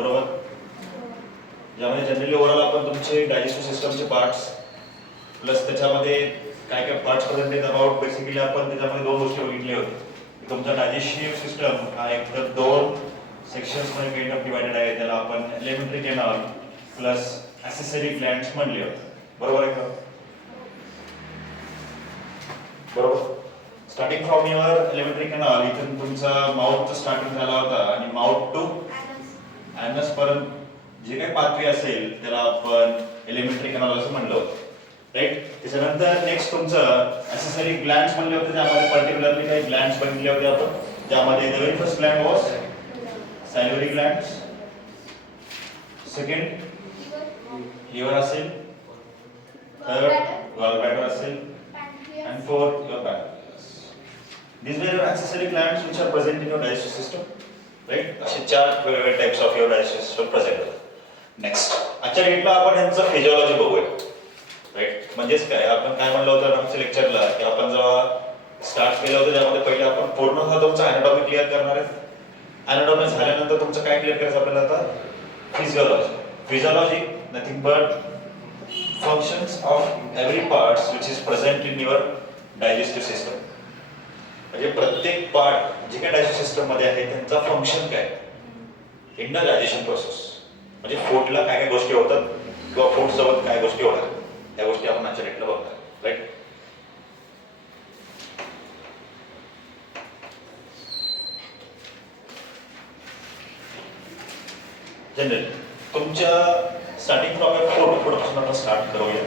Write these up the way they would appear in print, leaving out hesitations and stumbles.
बरोबर. ज्यामध्ये generally overall आपण तुमचे डायजेस्टिव्ह सिस्टमचे पार्ट्स प्लस त्याच्यामध्ये काय काय पार्ट्स प्रेझेंटेड अबाउट बेसिकली आपण त्याच्यामध्ये दोन गोष्टी बघितल्या होत्या. तुमचा डायजेस्टिव्ह सिस्टम हा एकतर दोन सेक्शन्स मध्ये काइंड ऑफ डिवायडेड आहे. त्याला आपण elementary canal plus accessory glands म्हणले होते. बरोबर आहे का? बरोबर. Starting from your elementary canal इथून तुमचा माउथ स्टार्टिंग झाला होता आणि माउथ टू ॲनस पर्यंत जे काही पाथवे असेल त्याला आपण एलिमेंटरी कॅनल असं म्हणलं होतं. राईट. त्याच्यानंतर नेक्स्ट तुमचं ॲक्सेसरी ग्लँड्स म्हणले होते. त्यामध्ये पर्टिक्युलरली काही ग्लँड्स बघितले होते आपण. ज्यामध्ये the very first gland was salivary glands. Second liver असेल. थर्ड गॉल ब्लॅडर असेल. and fourth your pancreas. These were your accessory glands which are present in your digestive system, right? असे चार वेगवेगळे types of your digestive system present होतात. Next आजच्या डेटला आपण यांचं फिजिओलॉजी बघूया. राईट. म्हणजेच काय आपण काय म्हणलं होतं आमच्या लेक्चरला की आपण जेव्हा स्टार्ट केलं होतं त्यामध्ये पहिले आपण पूर्ण तुमचा अॅनाटॉमी क्लिअर करणार आहे. अॅनाटॉमी झाल्यानंतर तुमचं काय क्लिअर करायचं आपल्याला आता? Physiology. Physiology nothing but functions of every parts which is present in your digestive system. म्हणजे प्रत्येक पार्ट जे काही डायजेस्टिव्ह सिस्टम मध्ये आहे त्यांचा फंक्शन काय इन द डायजेशन प्रोसेस. म्हणजे फूडला काय काय गोष्टी होतात किंवा फूड सोबत काय गोष्टी होतात या गोष्टी आपण आजच्या डेटला बघणार. राईट. जनरली तुमच्या स्टार्टिंग फ्रॉम फूड पासून आपण स्टार्ट करूया.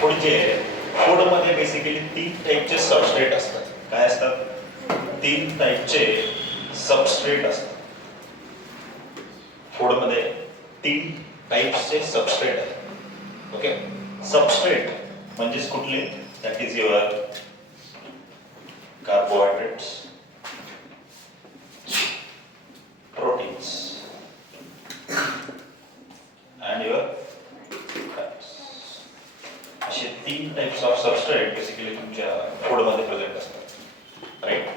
फूड जे आहे फूडमध्ये बेसिकली 3 टाईपचे सबस्ट्रेट असतात. काय असतात? 3 टाईपचे सबस्ट्रेट असतात. फूडमध्ये 3 टाईप्सचे सबस्ट्रेट आहेत. ओके. सबस्ट्रेट म्हणजेच कुठले? That is your carbohydrates, proteins and your fats. असे 3 टाइप्स ऑफ सबस्ट्रेट बेसिकली तुमच्या फूड मध्ये प्रेझेंट असतात. राईट.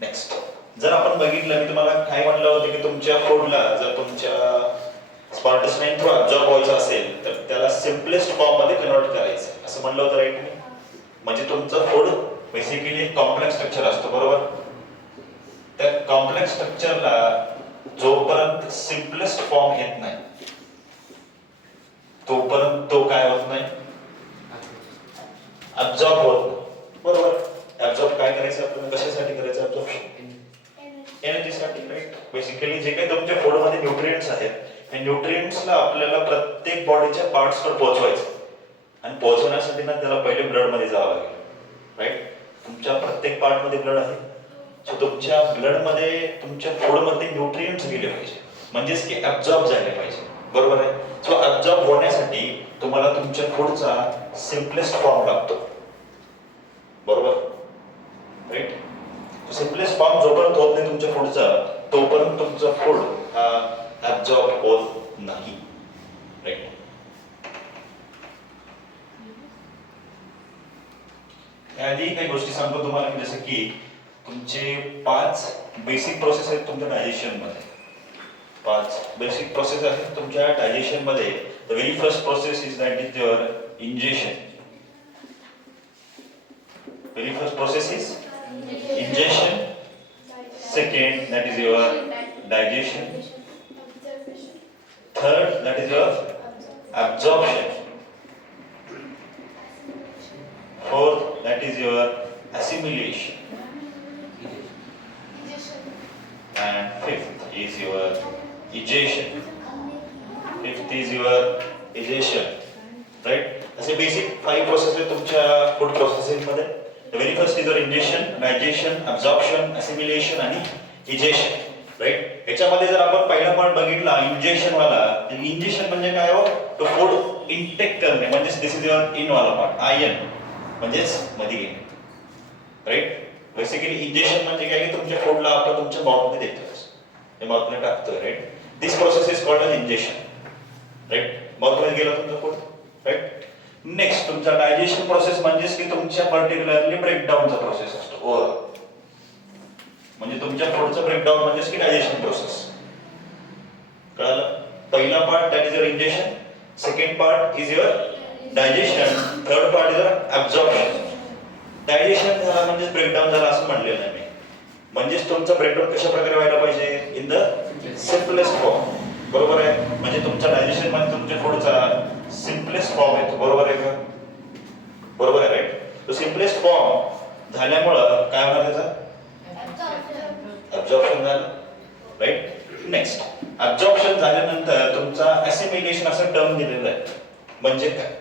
नेक्स्ट जर आपण बघितलं मी तुम्हाला काय म्हणलं होतं की तुमच्या फूडला जर तुमच्या स्मॉल इंटेस्टाइन थ्रू ऍब्सॉर्ब व्हायचं असेल तर त्याला सिम्पलेस्ट फॉर्म मध्ये कन्वर्ट करायचं असं म्हणलं होतं. राईट मी. म्हणजे तुमचं फूड बेसिकली कॉम्प्लेक्स स्ट्रक्चर असतं. बरोबर. त्या कॉम्प्लेक्स स्ट्रक्चरला जोपर्यंत सिम्पलेस्ट फॉर्म येत नाही तोपर्यंत तो काय होत नाही? ऍब्सॉर्ब होत नाही. बरोबर. ऍब्सॉर्ब काय करायचं आपल्याला? कशासाठी करायचं ऍब्सॉर्प्शन? एनर्जीसाठी. राईट. बेसिकली जे काही तुमच्या फूड मध्ये न्यूट्रिएंट्स आहेत त्या न्यूट्रिएंट्सला आपल्याला प्रत्येक बॉडीच्या पार्ट्सवर पोहोचवायचं आणि पोहोचवण्यासाठी ना त्याला पहिले ब्लड मध्ये जावं लागेल. राईट. तुमच्या प्रत्येक पार्ट मध्ये ब्लड आहे. सो तुमच्या ब्लड मध्ये तुमच्या फूड मध्ये न्यूट्रिएंट्स गेले पाहिजे म्हणजेच की ऍब्सॉर्ब झाले पाहिजे. बरोबर आहे. सो ऍब्सॉर्ब होण्यासाठी तुम्हाला तुमच्या फूडचा सिम्पलेस्ट फॉर्म लागतो. बरोबर. राईट. सिम्पलेस्ट फॉर्म जोपर्यंत होत नाही तुमच्या फूडचा तोपर्यंत तुमचं फूड हा ऍब्सॉर्ब होत नाही. राईट. याआधी काही गोष्टी सांगतो तुम्हाला की जसं की तुमचे 5 बेसिक प्रोसेस आहेत तुमच्या डायजेशन मध्ये. 5 बेसिक प्रोसेस आहेत तुमच्या डायजेशन मध्ये. The very first process is that is your ingestion. Very first process is ingestion. Second that is your digestion. Third that is your absorption. Fourth that is your assimilation. And fifth is your egestion. Fifth is your egestion. Right? असे basic 5 process आहेत तुमच्या food processing मध्ये. The very first is your ingestion, digestion, absorption, assimilation आणि egestion. Right. याच्यामध्ये जर आपण पहिला part बघितला इंजेशन वाला, इंजेशन म्हणजे काय हो? तो फूड इनटेक करणे म्हणजेच दिस इज युअर इन वाला पार्ट. आयन म्हणजेच मध्ये घेणे. राईट. बेसिकली इंजेक्शन म्हणजे काय की तुमच्या फूडला आपण तुमच्या माउथ मध्ये देतो. हे माउथ मध्ये टाकतोय. Right. This process is called as injection. Right. Mouth मध्ये गेलं तुमचं फूड. राईट. नेक्स्ट तुमचा डायजेशन प्रोसेस म्हणजेच की तुमच्या पर्टिक्युलरली ब्रेकडाऊनचा प्रोसेस असतो. ओव्हरऑल म्हणजे तुमच्या फूडचं ब्रेकडाऊन म्हणजेच की डायजेशन प्रोसेस. कळालं? पहिला part that is your injection, second part is your digestion, third part is your absorption. Digestion झाला म्हणजे ब्रेकडाऊन झाला असं म्हणलेलं नाही मी. म्हणजेच तुमचा ब्रेकडाऊन कशा प्रकारे व्हायला पाहिजे? In the simplest form. बरोबर आहे? म्हणजे तुमच्या डायजेशन मध्ये तुमच्या फूडचा सिम्पलेस्ट फॉर्म येतो. बरोबर आहे का? बरोबर आहे, राईट? तो सिम्पलेस्ट फॉर्म झाल्यामुळं काय होणार त्याचा? ऍब्झॉर्प्शन झालं, राईट? नेक्स्ट, ऍब्झॉर्प्शन झाल्यानंतर तुमचा ऍसिमिलेशन असं टर्म दिलेलं आहे. म्हणजे काय?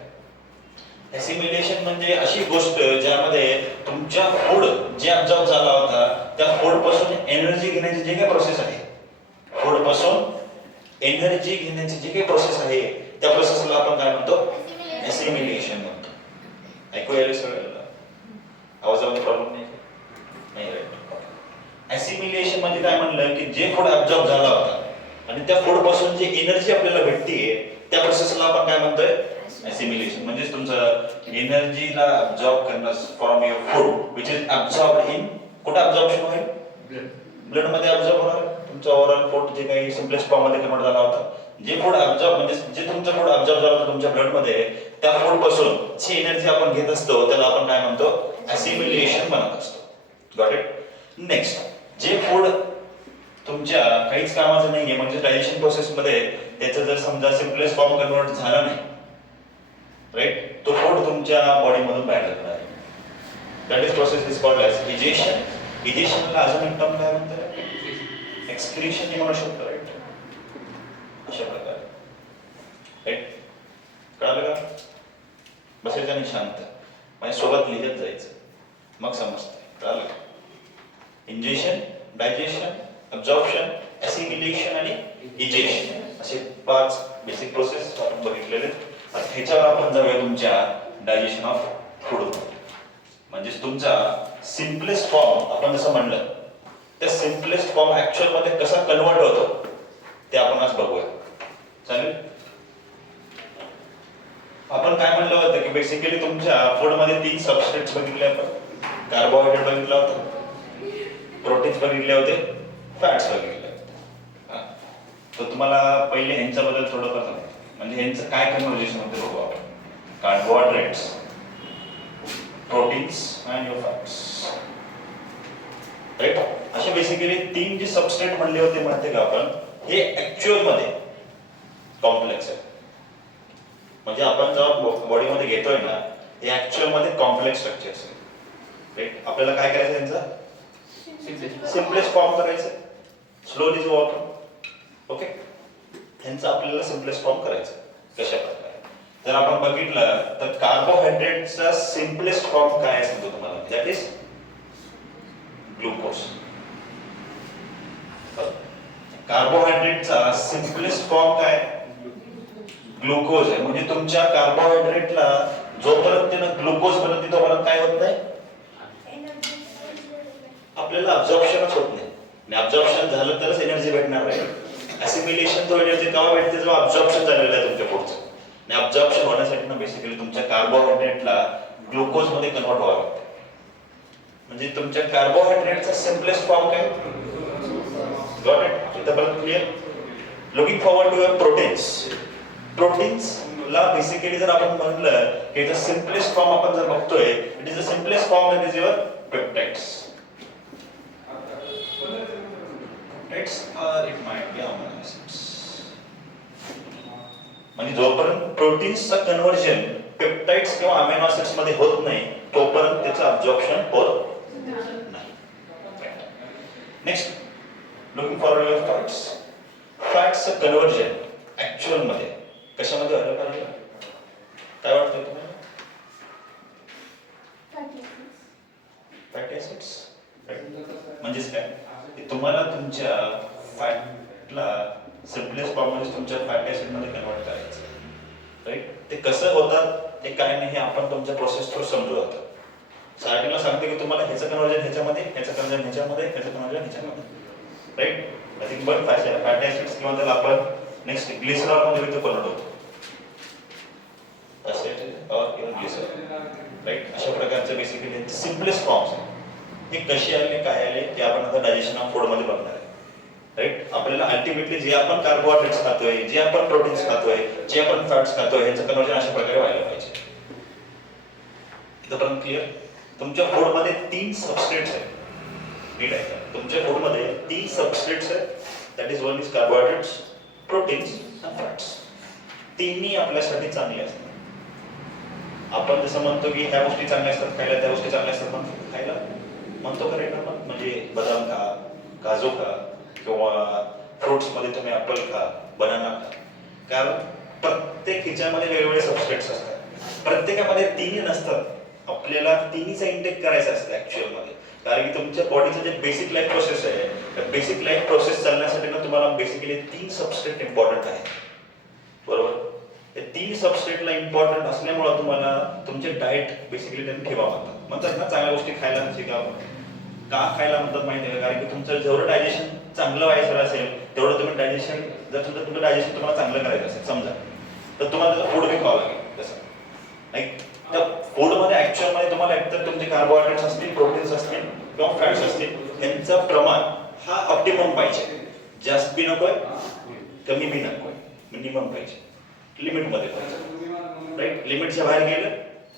ऍसिमिलेशन म्हणजे अशी गोष्ट ज्यामध्ये तुमच्या फूड जे ऍब्झॉर्ब झाला होता त्या फूड पासून एनर्जी घेण्याची जी काही प्रोसेस आहे, फूड पासून एनर्जी घेण्याची जी काही प्रोसेस आहे त्या प्रोसेसला आपण काय म्हणतो? ऍसिमिलेशन म्हणतो. ऐकू यायला सगळ्यांना? आवाजामध्ये प्रॉब्लेम नाही? नाही, राईट? ऍसिमिलेशन म्हणजे काय म्हणलं की जे फूड ऍब्झॉर्ब झाला होता आणि त्या फूड पासून जी एनर्जी आपल्याला भेटतीये त्या प्रोसेसला आपण काय म्हणतोय? ऍसिमिलेशन. म्हणजे तुमचं एनर्जीला ऍब्झॉर्ब करणं from your food which is absorb in, कुठे ऍब्झॉर्प्शन होईल? ब्लड मध्ये ऍब्झॉर्ब होणार. तुमचं ओव्हरऑल फूड जे काही सिम्पलेस्ट फॉर्म मध्ये कन्वर्ट झाला होता, जे फूड ऍब्झॉर्ब म्हणजे जे तुमचं फूड ऍब्झॉर्ब झालं होतं तुमच्या ब्लड मध्ये, त्या फूड पासून जी एनर्जी आपण घेत असतो त्याला आपण काय म्हणतो? ऍसिमिलेशन म्हणत असतो. Got it? नेक्स्ट, जे फूड तुमच्या काहीच कामाचं नाहीये म्हणजे डायजेशन प्रोसेस मध्ये त्याचं जर समजा सिम्पलेस्ट फॉर्म कन्वर्ट झाला नाही, राईट, तो फूड तुमच्या बॉडी मधून बाहेर जाणार आहे. That is process is called egestion. इजेशनला अजून एक टर्म काय म्हणतात? एक्सक्रीशन म्हणू शकतो, राईट? अशा प्रकारे, राईट? कळालं का? बसायचं आणि शांत म्हणजे सोबत लिहित जायचं, मग समजतं. कळालं का? इंजेशन, डायजेशन, ऍब्झॉर्प्शन, ऍसिमिलेशन आणि इजेशन असे 5 बेसिक प्रोसेस आपण बघितलेले. ह्याच्यावर आपण जाऊया तुमच्या डायजेशन ऑफ फूड. म्हणजे तुमचा सिम्पलेस्ट फॉर्म आपण जसं म्हणलं त्या सिम्पलेस्ट फॉर्म ऍक्च्युअल मध्ये कसा कन्वर्ट होतो ते आपण आज बघूया. चालेल? आपण काय म्हणलं होतं की बेसिकली तुमच्या फूड मध्ये 3 सबस्ट्रेट्स बघितले आपण. कार्बोहायड्रेट बघितलं होतं, प्रोटीन्स बघितले होते, फॅट्स बघितले होते. तर तुम्हाला पहिले ह्यांच्याबद्दल थोडंफार सांगतो. म्हणजे ह्यांचं काय कन्व्हर्जेशन होते बघू आपण. Carbohydrates, proteins and your fats, right? असे बेसिकली 3 जे सबस्ट्रेट म्हणले होते माहिती का आपण, हे ऍक्च्युअल मध्ये कॉम्प्लेक्स आहे. म्हणजे आपण जेव्हा बॉडीमध्ये घेतोय ना हे ऍक्च्युअल मध्ये कॉम्प्लेक्स स्ट्रक्चर्स आहे, राईट? आपल्याला काय करायचं यांचा? सिम्पलेस्ट फॉर्म करायचं, स्लोली जो आपण, ओके? ह्यांचा आपल्याला सिम्पलेस्ट फॉर्म करायचं. कशा प्रकारे? जर आपण बघितलं तर कार्बोहायड्रेटचा सिम्पलेस्ट फॉर्म काय सांगतो तुम्हाला? That is glucose. कार्बोहायड्रेटचा सिम्पलेस्ट फॉर्म काय? ग्लुकोज आहे. म्हणजे तुमच्या कार्बोहायड्रेटला जोपर्यंत ग्लुकोज बनत तोपर्यंत काय होत नाही? आपल्याला ऍब्झॉर्प्शनच होत नाही. आणि ऍब्झॉर्प्शन झालं तरच एनर्जी भेटणार आहे. ऍसिमिलेशन तो एनर्जी केव्हा भेटते? जेव्हा ऍब्झॉर्प्शन झालेलं आहे तुमच्या फूडचं. आणि ऍब्झॉर्प्शन होण्यासाठी ना बेसिकली तुमच्या कार्बोहायड्रेटला ग्लुकोज मध्ये कन्वर्ट व्हावं लागतं. म्हणजे तुमच्या कार्बोहायड्रेटचा सिम्पलेस्ट फॉर्म काय? Got it? इथपर्यंत clear? Looking forward to your proteins. प्रोटीन्सला बेसिकली जर आपण म्हणलं की याचा सिम्पलेस्ट फॉर्म आपण जर बघतोय, it is the simplest form it is your peptides. Peptides or it might be amino acids. म्हणजे जोपर्यंत प्रोटीन्सचं कन्व्हर्जन पेप्टाइड्स किंवा अमिनो ऍसिड्स मध्ये होत नाही तोपर्यंत त्याचं ऍब्झॉर्प्शन होत नाही. Next, looking for your fats. फॅट्सचं कन्व्हर्जन ऍक्च्युअल मध्ये कशामध्ये व्हायला पाहिजे? काय वाटतं तुम्हाला? Fatty acids. म्हणजेच काय? तुम्हाला तुमच्या फॅटला सिम्पलेस्ट फॉर्म मध्ये तुमच्या फॅटी ऍसिड मध्ये कन्वर्ट करायचं, राईट? ते कसं होतात ते काय नाही हे आपण तुमच्या प्रोसेस थ्रू समजू आता. स्टार्टिंगला सांगते की तुम्हाला ह्याचं कन्वर्जन ह्याच्यामध्ये, ह्याचं कन्वर्जन ह्याच्यामध्ये, ह्याचं कन्वर्जन ह्याच्यामध्ये, right? Nothing but fatty acids किंवा त्याला आपण नेक्स्ट ग्लिसरॉल मध्ये तो कन्वर्ट होतो. असे और इवन ग्लिसरॉल, राईट? अशा प्रकारचे बेसिकली सिम्पलेस्ट फॉर्म्स आहेत. हे कसे आले काय आले ते आपण आता डायजेशन ऑफ फूड मध्ये बघणार आहे. राईट, आपल्याला अल्टिमेटली जे आपण कार्बोहायड्रेट्स खातोय, जे आपण प्रोटीन्स खातोय, जे आपण फॅट्स खातोय ह्याचं कन्वर्जन अशा प्रकारे व्हायला पाहिजे. इथपर्यंत क्लिअर? तुमच्या फूड मध्ये 3 सबस्ट्रेट्स आहेत. नीट आहे का? तुमच्या फूड मध्ये 3 सबस्ट्रेट्स आहेत. That is one is carbohydrates, proteins आणि फॅट्स. तिन्ही आपल्यासाठी चांगले असतात. आपण जसं म्हणतो की ह्या गोष्टी चांगल्या असतात खायला, त्या गोष्टी चांगल्या असतात पण खायला म्हणतो का रेट आपण? म्हणजे बदाम खा, काजू खा किंवा फ्रुट्स मध्ये तुम्ही ऍपल खा, बनाना खा. कारण प्रत्येक ह्याच्यामध्ये वेगवेगळे सबस्ट्रेट्स असतात. प्रत्येकामध्ये तिन्ही नसतात. आपल्याला तिन्हीचा इंटेक करायचा असतं ऍक्च्युअल मध्ये. कारण की तुमच्या बॉडीचं जे बेसिक लाईफ प्रोसेस आहे, त्या बेसिक लाईफ प्रोसेस चालण्यासाठी ना तुम्हाला बेसिकली 3 सबस्ट्रेट इम्पॉर्टंट आहे. बरोबर? हे 3 सबस्ट्रेटला इम्पॉर्टंट असल्यामुळे तुम्हाला तुमचे डाएट बेसिकली त्यांनी ठेवावं लागतं. म्हणतात ना चांगल्या गोष्टी खायला शिकावं. का खायला म्हणतात माहिती आहे? कारण की तुमचं जेवढं डायजेशन चांगलं व्हायचं असेल तेवढं तुम्ही डायजेशन, जर तुमचं डायजेशन तुम्हाला चांगलं करायचं असेल समजा, तर तुम्हाला त्याचं फूड बी खावं लागेल. तसं नाही, त्या फूडमध्ये ऍक्च्युअलमध्ये तुम्हाला एकतर तुमचे कार्बोहायड्रेट्स असतील, प्रोटीन्स असतील किंवा फॅट्स असतील, यांचं प्रमाण हा ऑप्टिमम पाहिजे. जास्त बी नकोय, कमी बी नकोय, मिनिमम पाहिजे, लिमिटमध्ये पाहिजे. राईट, लिमिटच्या बाहेर गेलं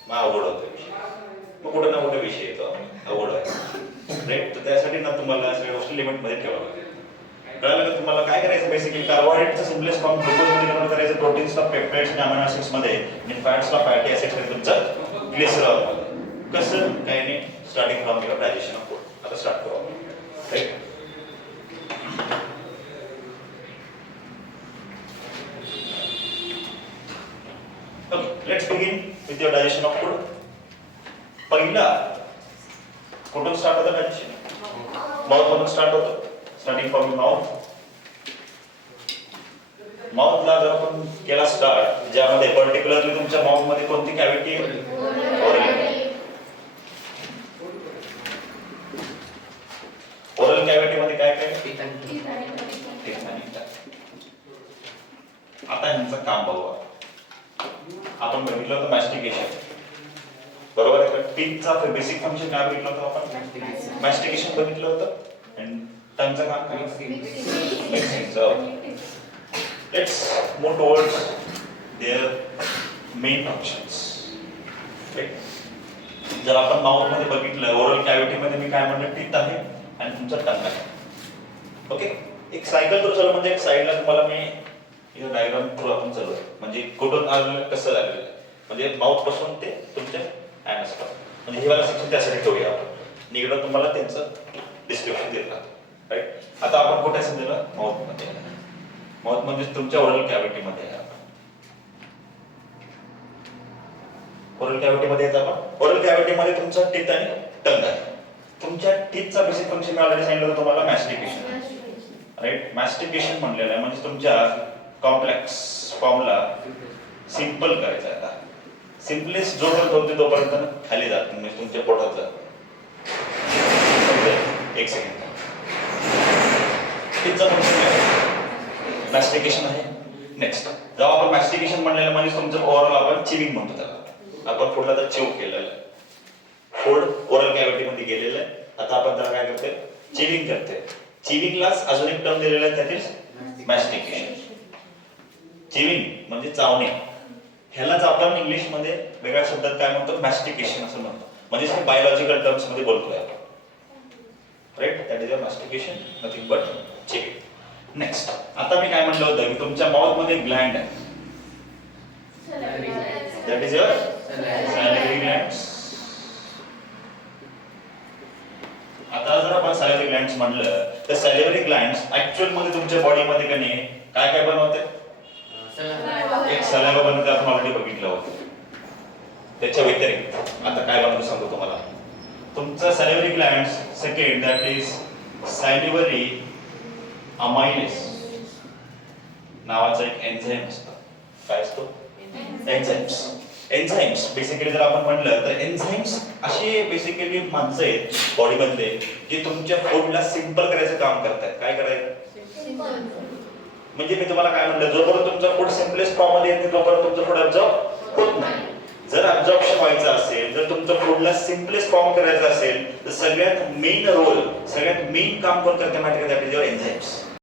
मग अवघड होतं, मग कुठं ना कुठे विषय येतो अवघड आहे. राईट, तर त्यासाठी ना तुम्हाला सगळ्या गोष्टी लिमिटमध्ये ठेवावं लागेल. कळलं का तुम्हाला? काय करायचं बेसिकली कार्बोहायड्रेटचं सिम्पलेस्ट फॉर्म ग्लुकोजमध्ये कन्वर्ट करायचं, प्रोटीन्सला पेप्टाइड्स आणि अमिनो ऍसिड्समध्ये आणि फॅट्सला फॅटी ऍसिड्समध्ये तुमचं ग्लिसरॉलमध्ये. कसं काय नाही, starting from your digestion of food. आता स्टार्ट करू आपण. Right, okay, let's begin with your digestion of food. पहिला कुठून स्टार्ट होतं डायजेशन? माउथ मधून स्टार्ट होतं. Starting from mouth. माउथला जर आपण केला स्टार्ट, ज्यामध्ये पर्टिक्युलरली तुमच्या माउथ मध्ये कोणती कॅव्हिटी आहे? ओरल कॅव्हिटी मध्ये काय काय? टीथ आणि टंग. आता ह्यांचं काम बघू. आपण बघितलं होतं मॅस्टिकेशन, बरोबर आहे का? टीथचा बेसिक फंक्शन काय बघितलं होतं आपण? मॅस्टिकेशन बघितलं होतं. आणि टंगचं काम काय? मिक्सिंगचं. Let's move towards their main functions. जर आपण माउथ मध्ये बघितलं, ओरल कॅव्हिटी मध्ये मी काय म्हणलं, टीथ आहे आणि तुमचा टंग आहे. ओके, एक सायकल थ्रू चालू, म्हणजे एक साईडला तुम्हाला मी या डायग्राम थ्रू आपण चालू, म्हणजे कुठून आलेलं कसं झालेलं, म्हणजे माउथ पासून ते तुमच्या अॅनस पर्यंत. म्हणजे हे वाला सेक्शन त्यासाठी ठेवूया आपण. निगडं तुम्हाला त्यांचं डिस्क्रिप्शन देत राहतो. राईट, आता आपण कुठे समजलं? माउथ मध्ये. माउथ म्हणजे तुमच्या ओरल कॅव्हिटी मध्ये आहे. ओरल कॅव्हिटी मध्ये येत आपण. ओरल कॅव्हिटी मध्ये तुमचा टीथ आणि टंग आहे. तुमच्या टीथचा बेसिक फंक्शन मी ऑलरेडी सांगितलं होतं तुम्हाला, मॅस्टिकेशन. राईट, मॅस्टिकेशन म्हणलेलं आहे म्हणजे तुमच्या कॉम्प्लेक्स फॉर्मला सिंपल करायचं आहे. आता सिम्पलेस्ट जोपर्यंत होते तोपर्यंत खाली जात, म्हणजे तुमच्या पोटात जात. एक सेकंड. टीथचा फंक्शन काय? मॅस्टिकेशन आहे. नेक्स्ट, जेव्हा आपण मॅस्टिकेशन म्हणलेलं म्हणजे तुमचं ओव्हरऑल आपण चिविंग म्हणतो त्याला. आपण फूडला तर चिव केलेलं आहे, फूड ओरल कॅव्हिटी मध्ये गेलेलं आहे. आता आपण त्याला काय करतोय? चिविंग करतोय. चिविंगलाच अजून एक टर्म दिलेला आहे, दॅट इज मॅस्टिकेशन. चिविंग म्हणजे चावणे. ह्यालाच आपण इंग्लिश मध्ये वेगळ्या शब्दात काय म्हणतो? मॅस्टिकेशन असं म्हणतो. म्हणजे हे बायोलॉजिकल टर्म्स मध्ये बोलतोय आपण. Right, that is your mastication, nothing but chewing. Next, आता मी काय म्हटलं होतं की तुमच्या माउथ मध्ये ग्लँड आहे, दॅट इज युअर सॅलिव्हरी ग्लँड्स. आता जर आपण सॅलिव्हरी ग्लँड्स म्हणलं तर सॅलिव्हरी ग्लँड्स ऍक्च्युअल मध्ये तुमच्या बॉडी मध्ये का नाही काय काय बनवते? एक सलाइवा बनवते, आपण ऑलरेडी बघितलं होतं. त्याच्या व्यतिरिक्त आता काय बनवतो सांगतो तुम्हाला. तुमचा सॅलिव्हरी ग्लँड्स सेकंड, दॅट इज सॅलिव्हरी अमायलेस नावाचा एक एन्झाईम असतो. काय असतो? एन्झाईम्स. एन्झाईम्स बेसिकली जर आपण म्हणलं तर एन्झाईम्स असे बेसिकली माणसं आहेत बॉडीमधले जे तुमच्या फूडला सिंपल करायचं काम करतात. काय करायचं? म्हणजे मी तुम्हाला काय म्हणलं, जोपर्यंत तुमचं फूड सिम्पलेस्ट फॉर्म मध्ये येते तोपर्यंत तुमचं फूड ऍब्झॉर्ब होत नाही. जर ऍब्झॉर्प्शन व्हायचं असेल, जर तुमचं फूडला सिम्पलेस्ट फॉर्म करायचं असेल, तर सगळ्यात मेन रोल, सगळ्यात मेन काम कोण करते माहिती का? That is your enzymes.